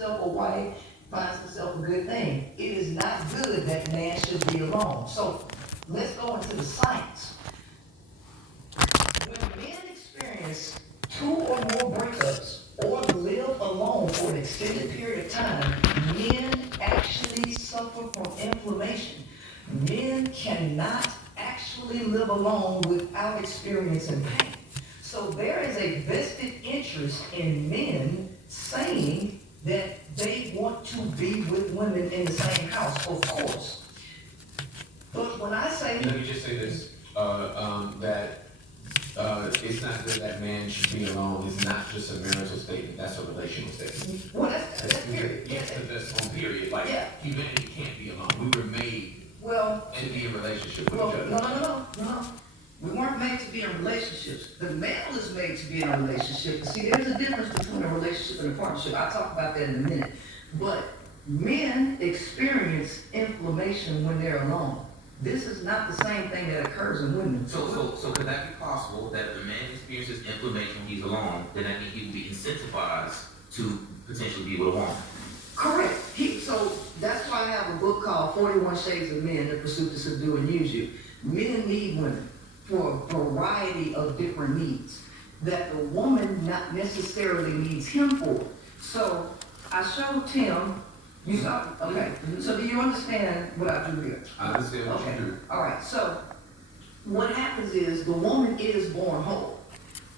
himself a wife, finds himself a good thing. It is not good that man should be alone. So let's go into the science. When men experience two or more breakups or live alone for an extended period of time, men actually suffer from inflammation. Men cannot actually live alone without experiencing pain. So there is a vested interest in men saying that they want to be with women in the same house, of course. But when I say... Let me just say this, that it's not good that man should be alone. It's not just a marital statement, that's a relational statement. Well, that's period. Yes, that's on period. Like, yeah. Humanity can't be alone. We were made to be in relationship with each other. No. We weren't made to be in relationships. The male is made to be in a relationship. See, there's a difference between a relationship and a partnership. I'll talk about that in a minute. But men experience inflammation when they're alone. This is not the same thing that occurs in women. So could that be possible that if a man experiences inflammation when he's alone, then that means he will be incentivized to potentially be with a woman? Correct. So that's why I have a book called 41 Shades of Men, The Pursuit to Subdue and Use You. Men need women for a variety of different needs that the woman not necessarily needs him for. So I showed Tim, you saw, okay. So do you understand what I do here? I understand what you do. All right, so what happens is the woman is born whole,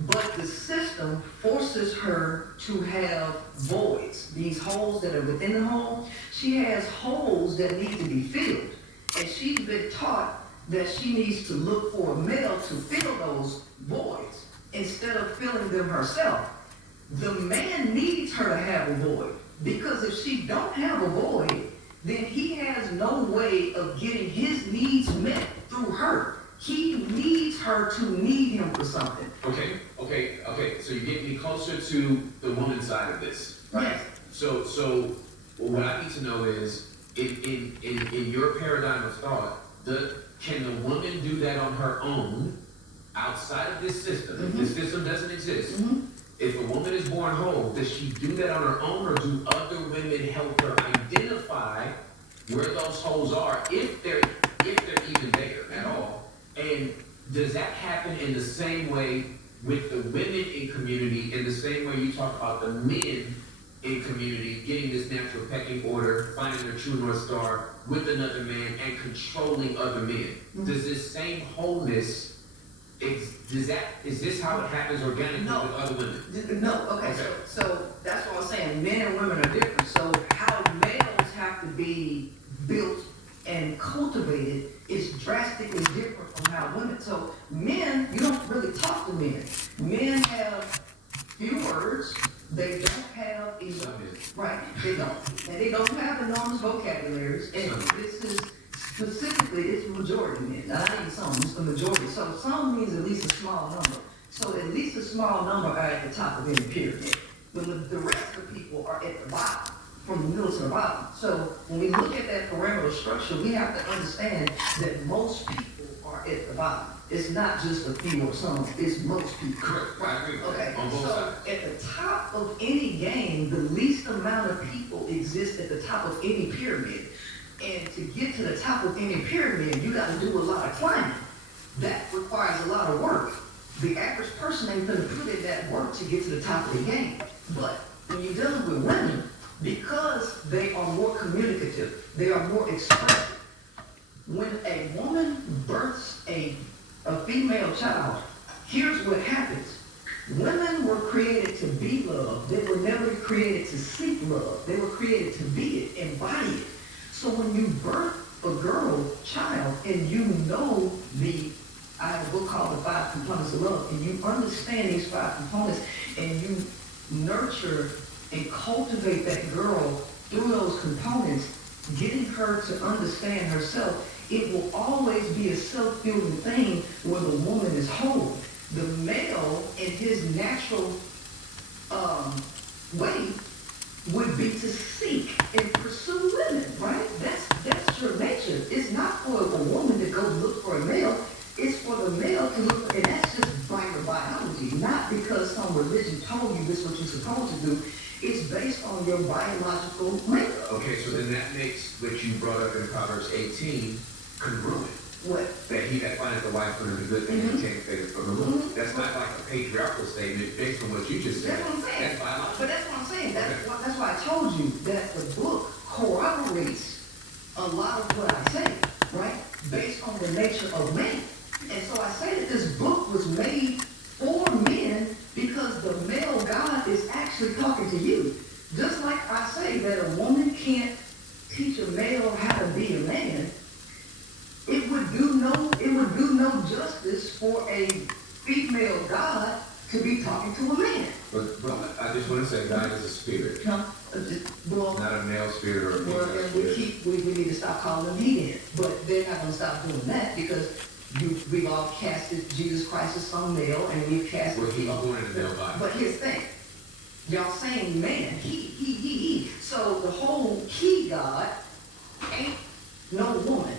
but the system forces her to have voids, these holes that are within the hole. She has holes that need to be filled, and she's been taught that she needs to look for a male to fill those voids instead of filling them herself. The man needs her to have a void, because if she don't have a void, then he has no way of getting his needs met through her. He needs her to need him for something. Okay. So you get me closer to the woman's side of this, right? Yes. So what I need to know is, in your paradigm of thought, can the woman do that on her own outside of this system? Mm-hmm. If this system doesn't exist, Mm-hmm. if a woman is born whole, does she do that on her own, or do other women help her identify where those holes are, if they're even there at all? And does that happen in the same way with the women in community, in the same way you talk about the men in community getting this natural pecking order, finding their true north star with another man and controlling other men? Mm-hmm. Does this same wholeness, is this how it happens organically No. with other women? No, okay. So that's what I'm saying. Men and women are different. So how males have to be built and cultivated is drastically different from how women. So men, you don't really talk to men. Men have few words. They don't have right. They don't, and they don't have enormous vocabularies. And this is specifically, it's the majority men. Not even some, it's the majority. So some means at least a small number. So at least a small number are at the top of any pyramid. But the rest of the people are at the bottom, from the middle to the bottom. So when we look at that pyramidal structure, we have to understand that most people are at the bottom. It's not just a few or some, it's most people. Correct. I agree with that. Okay, On both so sides. at the top of any game, the least amount of people exist at the top of any pyramid. And to get to the top of any pyramid, you gotta do a lot of climbing. That requires a lot of work. The average person ain't gonna put in that work to get to the top of the game. But when you're dealing with women, because they are more communicative, they are more expressive. When a woman births a female child, here's what happens. Women were created to be loved. They were never created to seek love. They were created to be it, embody it. So when you birth a girl child and you know I have a book called The 5 Components of Love, and you understand these 5 components and you nurture and cultivate that girl through those components, getting her to understand herself, it will always be a self-fueling thing where the woman is whole. The male, in his natural way, would be to seek and pursue women, right? That's your nature. It's not for a woman to go look for a male. It's for the male to look for, and that's just by your biology, not because some religion told you this is what you're supposed to do. It's based based on your biological makeup. Okay, so then that makes what you brought up in Proverbs 18 congruent. What? That he that findeth a wife under the good thing and takes favor from the Lord. That's not like a patriarchal statement based on what you just said. That's what I'm saying. That's biological. But that's what I'm saying. That's why I told you that the book corroborates a lot of what I say, right? Based on the nature of man. And so I say that this book was made for men because the male God is actually talking to you. Just like I say that a woman can't teach a male how to be a man, it would do no justice for a female God to be talking to a man. But I just want to say God is a spirit. Well, not a male spirit or a female well, and spirit. we need to stop calling them heathen. But they're not going to stop doing that because we've all casted Jesus Christ as some male, and we've casted. Well, he was born in a male body. But here's the thing. Y'all saying man, he. So the whole he God ain't no woman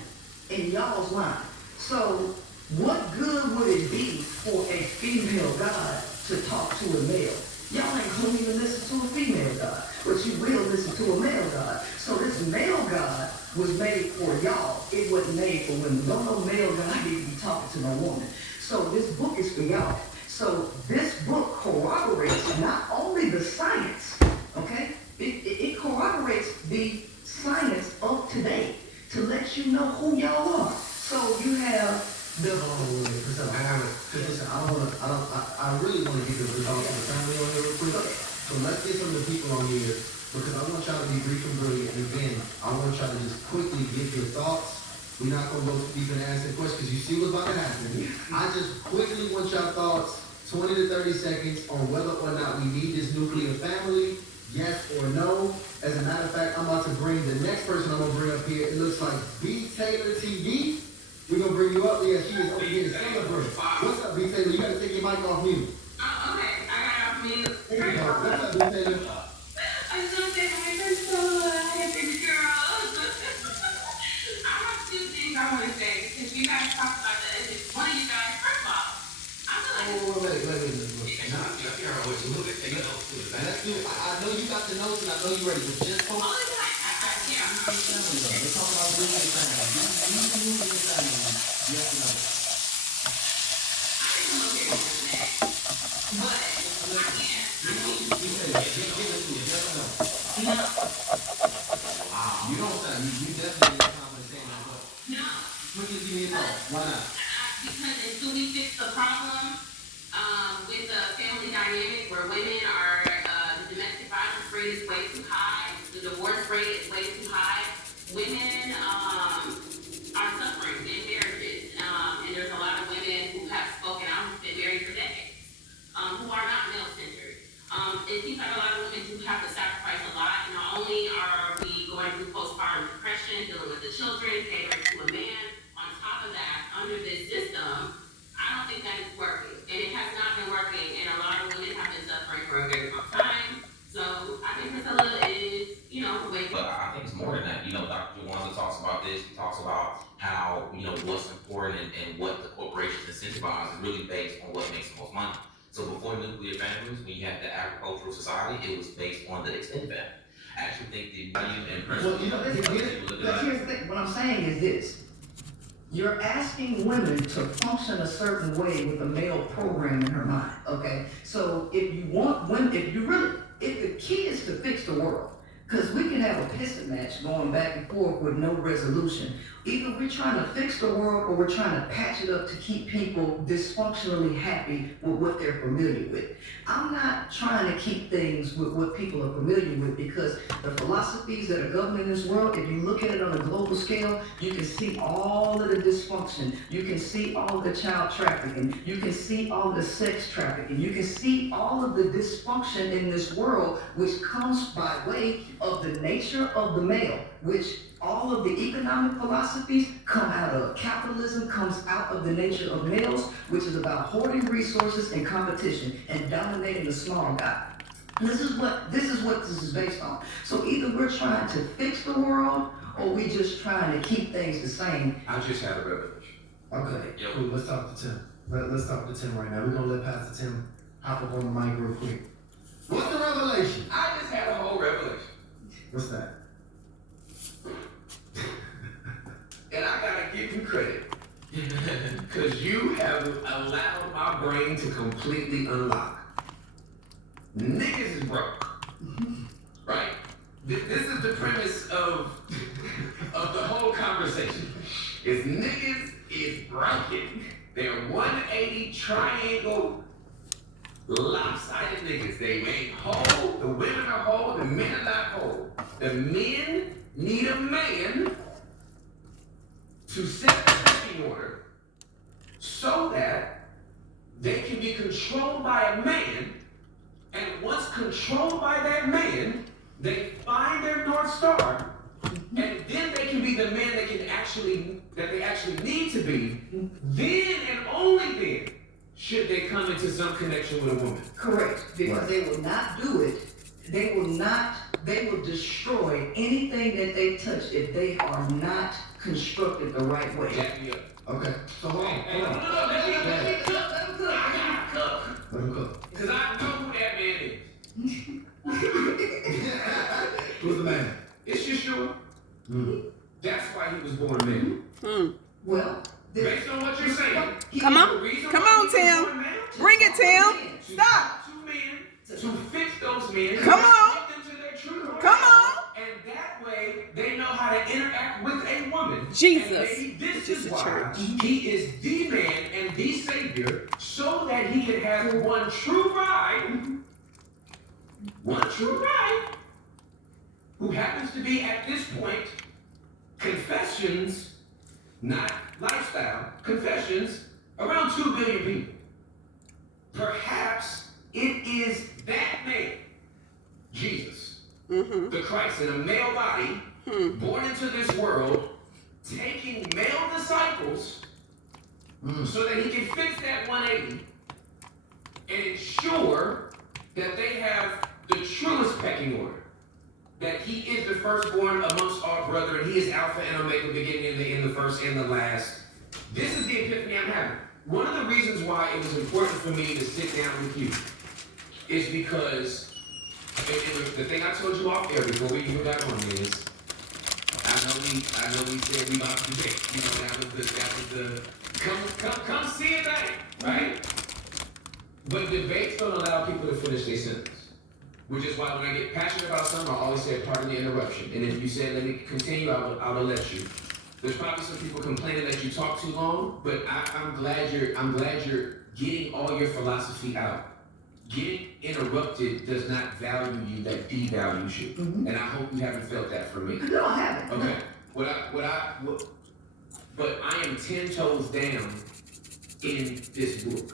in y'all's mind. So what good would it be for a female God to talk to a male? Y'all ain't gonna even listen to a female God, but you will listen to a male God. So this male God was made for y'all. It wasn't made for women. No male God need to be talking to no woman. So this book is for y'all. So this book corroborates not only the science, okay? It corroborates the science of today to let you know who y'all are. So you have the I really want to get the results of the family on here real quick. So let's get some of the people on here because I want y'all to be brief and brilliant. And again, I want y'all to just quickly give your thoughts. We're not going to go too deep and answer questions because you see what's about to happen. I just quickly want y'all thoughts, 20 to 30 seconds, on whether or not we need this nuclear family, yes or no. As a matter of fact, I'm about to bring the next person I'm going to bring up here. It looks like B. Taylor TV. We're going to bring you up. Yeah, she is over here to celebrate. What's up, B. Taylor? You got to take your mic off mute. Oh, okay. I got it off mute. There you go. What's up, B. Taylor? I just want to say hi, baby girl. I have two things I want to say because you guys talked about that. It's one of you guys, first of all, I feel like Let's do it. I know you got the notes and I know you're ready, but just hold on. only time yeah. Let's talk about nuclear family. Nuclear family. Yes or no? I didn't come up here to do that. But I can't. Give it to us. Yes or no? No. Wow. You don't sound, you definitely have confidence saying that, but No. quickly give me a thought. Why not? Because until we fix the problem with the family dynamic where women are, the domestic violence rate is way too high, the divorce rate is way too high, women are suffering in marriages. And there's a lot of women who have spoken out, who've been married for decades, who are not male-centered. It seems like a lot of women do have to sacrifice a lot. And not only are we going through postpartum depression, dealing with the children, catering to a man, on top of that, under this system, I don't think that is working. And it has not been working. And a lot of women have been suffering for a very long time. So I think Priscilla is, way. But I think it's more than that. Dr. Jawanza talks about this. He talks about how, what's important and what the corporations incentivize is really based on what makes the most money. So before nuclear families, when you had the agricultural society, it was based on the extended family. I actually think the value and principle. Here's the thing. What I'm saying is this. You're asking women to function a certain way with a male program in her mind, okay? So if you want women, if the key is to fix the world, because we can have a pissing match going back and forth with no resolution. Either we're trying to fix the world or we're trying to patch it up to keep people dysfunctionally happy with what they're familiar with. I'm not trying to keep things with what people are familiar with because the philosophies that are governing this world, if you look at it on a global scale, you can see all of the dysfunction. You can see all of the child trafficking. You can see all of the sex trafficking. You can see all of the dysfunction in this world, which comes by way of the nature of the male, which all of the economic philosophies come out of. Capitalism comes out of the nature of males, which is about hoarding resources and competition and dominating the small guy. This is what this is based on. So either we're trying to fix the world or we just trying to keep things the same. I just had a revelation. Okay, cool. Let's talk to Tim. Let's talk to Tim right now. We're gonna let Pastor Tim hop up on the mic real quick. What's the revelation? I just had a whole revelation. What's that? And I gotta give you credit. Because you have allowed my brain to completely unlock. Niggas is broke. Right? This is the premise of the whole conversation. Is niggas is broken. They're 180 triangle lopsided niggas. They ain't whole. The women are whole. The men are not whole. The men need a man to set the pecking order so that they can be controlled by a man, and once controlled by that man, they find their North Star, and then they can be the man that they actually need to be. Then and only then should they come into some connection with a woman. Correct, because they will not do it. They will destroy anything that they touch if they are not constructed the right way. Jack me up. Okay, so hold on. Hey, no, let me cook. I gotta cook. Let him cook. Because I know who that man is. Who's the man? It's Yeshua. Mm. That's why he was born man. Well, Based on what you're saying. Come on. The reason Come why on, he was Tim. born man, Bring it, Tim. to Stop. talk to men, to fix those men. Come on. Take them to their true north. Come on. And that way, they know how to interact with a woman. Jesus. And maybe this Which is is the why church. he is the man and the savior, so that he can have one true bride, who happens to be at this point, confessions, not lifestyle, confessions, around 2 billion people. Perhaps it is that man, Jesus, the Christ in a male body, born into this world, taking male disciples so that he can fix that 180 and ensure that they have the truest pecking order. That he is the firstborn amongst all brethren. He is Alpha and Omega, beginning and the end, the first and the last. This is the epiphany I'm having. One of the reasons why it was important for me to sit down with you is because the thing I told you off air before we even got on is, I know we said we about to debate. You know, that was the come see it back, right? But debates don't allow people to finish their sentence. Which is why when I get passionate about something, I always say, pardon the interruption. And if you said, let me continue, I will let you. There's probably some people complaining that you talk too long, but I'm glad you're getting all your philosophy out. Getting interrupted does not value you, that devalues you. And I hope you haven't felt that from me. No, I haven't. Okay. But I am 10 toes down in this book,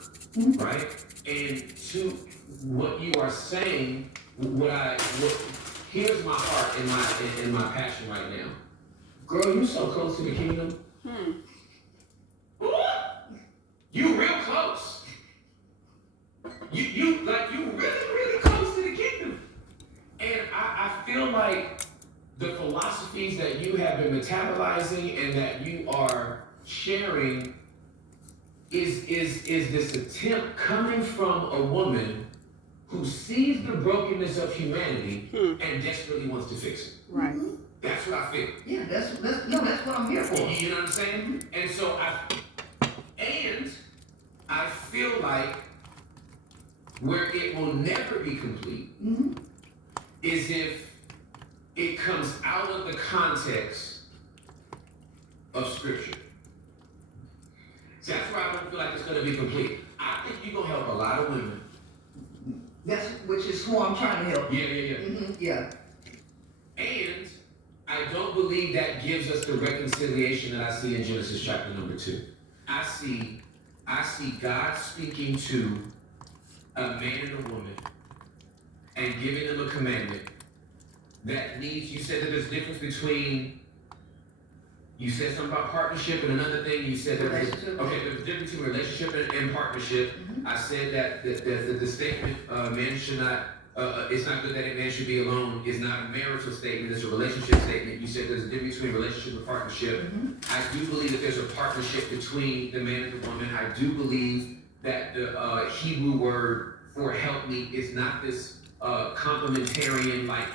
right? And to what you are saying, here's my heart and my passion right now. Girl, you so close to the kingdom. Ooh, you real close. You really close to the kingdom. And I feel like the philosophies that you have been metabolizing and that you are sharing is this attempt coming from a woman who sees the brokenness of humanity and desperately wants to fix it. Right. That's what I feel. Yeah, that's what I'm here for. You know what I'm saying? And so I feel like where it will never be complete is if it comes out of the context of Scripture. That's where I don't feel like it's going to be complete. I think you're going to help a lot of women. Which is who I'm trying to help. Yeah. And I don't believe that gives us the reconciliation that I see in Genesis chapter number 2. I see God speaking to a man and a woman and giving them a commandment that needs, you said that there's a difference between, you said something about partnership, and another thing you said that there's a difference between relationship and partnership. I said that the statement, man should not, it's not good that a man should be alone, is not a marital statement, it's a relationship statement. You said there's a difference between relationship and partnership. I do believe that there's a partnership between the man and the woman. I do believe that the Hebrew word for help me is not this complementarian, like,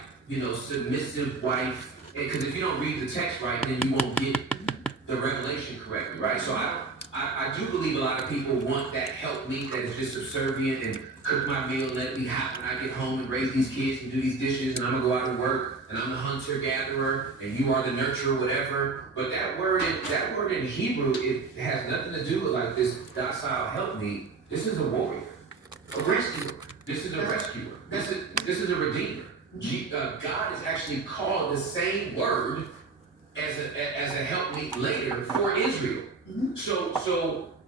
submissive wife. Because if you don't read the text right, then you won't get the revelation correctly, right? So I do believe a lot of people want that help me that is just subservient and cook my meal, let me hot when I get home and raise these kids and do these dishes, and I'm gonna go out and work, and I'm the hunter gatherer, and you are the nurturer, whatever. But that word in Hebrew, it has nothing to do with like this docile help me. This is a warrior, a rescuer. This is a rescuer. This is a redeemer. God is actually called the same word as a helpmeet later for Israel. Mm-hmm.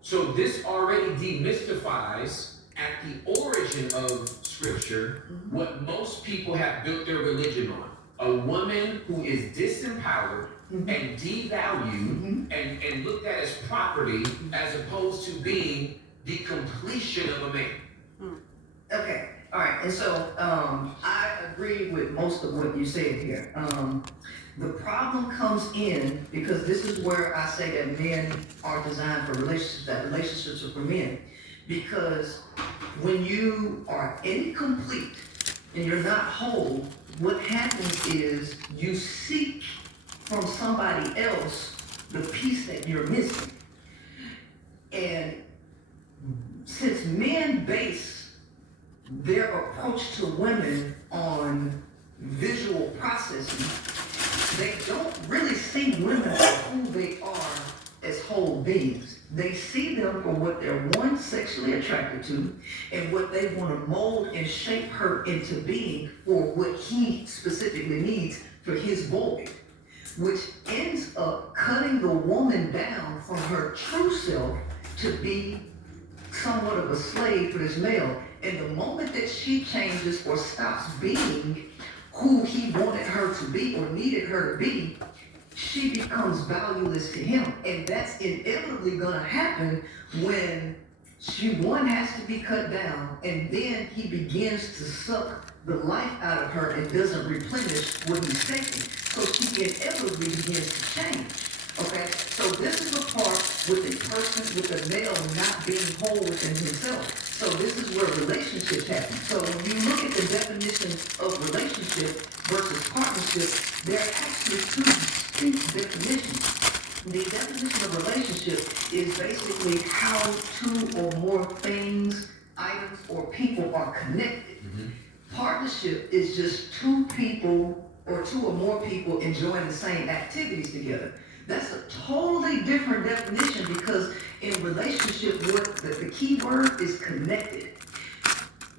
So this already demystifies at the origin of Scripture what most people have built their religion on. A woman who is disempowered and devalued and looked at as property as opposed to being the completion of a man. Okay, all right, and so I agree with most of what you said here. The problem comes in because this is where I say that men are designed for relationships, that relationships are for men. Because when you are incomplete and you're not whole, what happens is you seek from somebody else the piece that you're missing. And since men base their approach to women on visual processing, they don't really see women for who they are as whole beings. They see them for what they're, one, sexually attracted to, and what they want to mold and shape her into being for what he specifically needs for his void, which ends up cutting the woman down from her true self to be somewhat of a slave for this male. And the moment that she changes or stops being who he wanted her to be or needed her to be, she becomes valueless to him. And that's inevitably gonna happen when one has to be cut down, and then he begins to suck the life out of her and doesn't replenish what he's taking. So she inevitably begins to change. Okay? So this is the part with the person, with the male not being whole within himself. So this is where relationships happen. So when you look at the definition of relationship versus partnership, there are actually two distinct definitions. The definition of relationship is basically how two or more things, items, or people are connected. Partnership is just two people or two or more people enjoying the same activities together. That's a totally different definition because in relationship, what the key word is connected.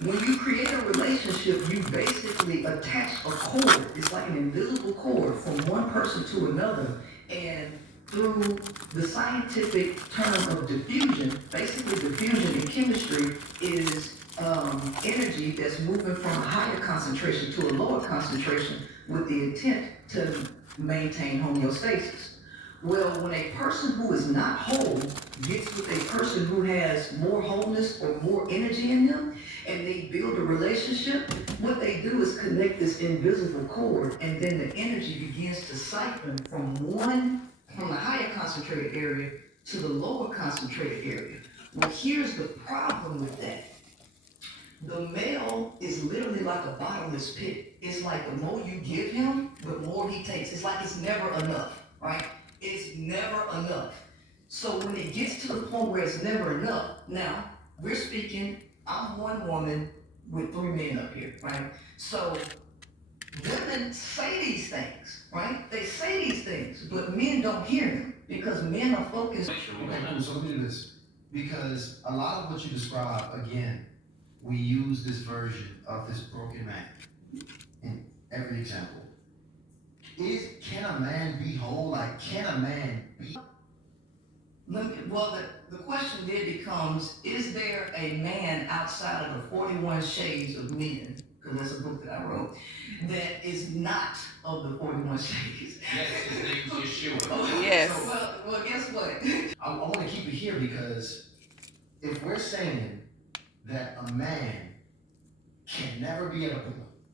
When you create a relationship, you basically attach a cord. It's like an invisible cord from one person to another. And through the scientific term of diffusion, basically diffusion in chemistry is energy that's moving from a higher concentration to a lower concentration with the intent to maintain homeostasis. Well, when a person who is not whole gets with a person who has more wholeness or more energy in them, and they build a relationship, what they do is connect this invisible cord, and then the energy begins to siphon from the higher concentrated area to the lower concentrated area. Well, here's the problem with that. The male is literally like a bottomless pit. It's like the more you give him, the more he takes. It's like it's never enough, right? It's never enough. So when it gets to the point where it's never enough, now we're speaking, I'm one woman with 3 men up here, right? So women say these things, right? They say these things, but men don't hear them because men are focused. Okay, cool. So let me do this. Because a lot of what you describe, again, we use this version of this broken man in every example. Can a man be whole? Like, can a man be? Well, the question then becomes, is there a man outside of the 41 Shades of Men, because that's a book that I wrote, that is not of the 41 Shades? Yes, his name is Yeshua. Oh, Yes. So, well, guess what? I want to keep it here because if we're saying that a man can never be able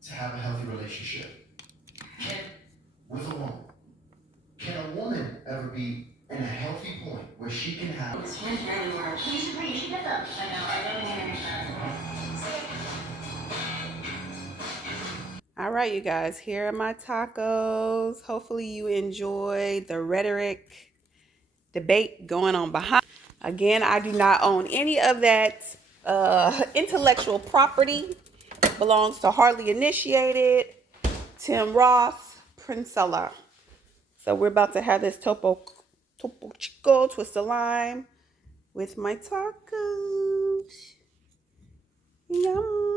to have a healthy relationship with a woman, can a woman ever be in a healthy point where she can have? right, you guys, here are my tacos. Hopefully you enjoy the rhetoric debate going on behind. Again, I do not own any of that intellectual property. It belongs to Hardly Initiated, Tim Ross, Princella. So we're about to have this Topo Chico twist of lime with my tacos. Yum.